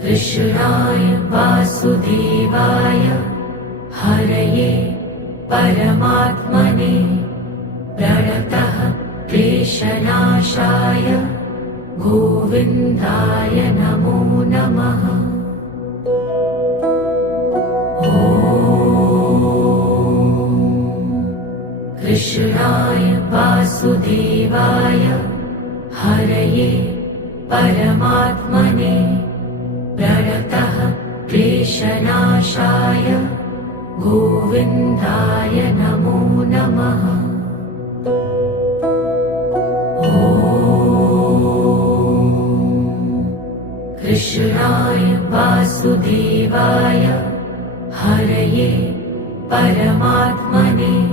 कृष्णाय वासुदेवाय हरये परमात्मने प्रणतः क्लेशनाशाय गोविन्दाय नमो नमः। कृष्णाय वासुदेवाय हरये परमात्मने प्रणतः क्लेशनाशाय गोविन्दाय नमो नमः। कृष्णाय वासुदेवाय हरये परमात्मने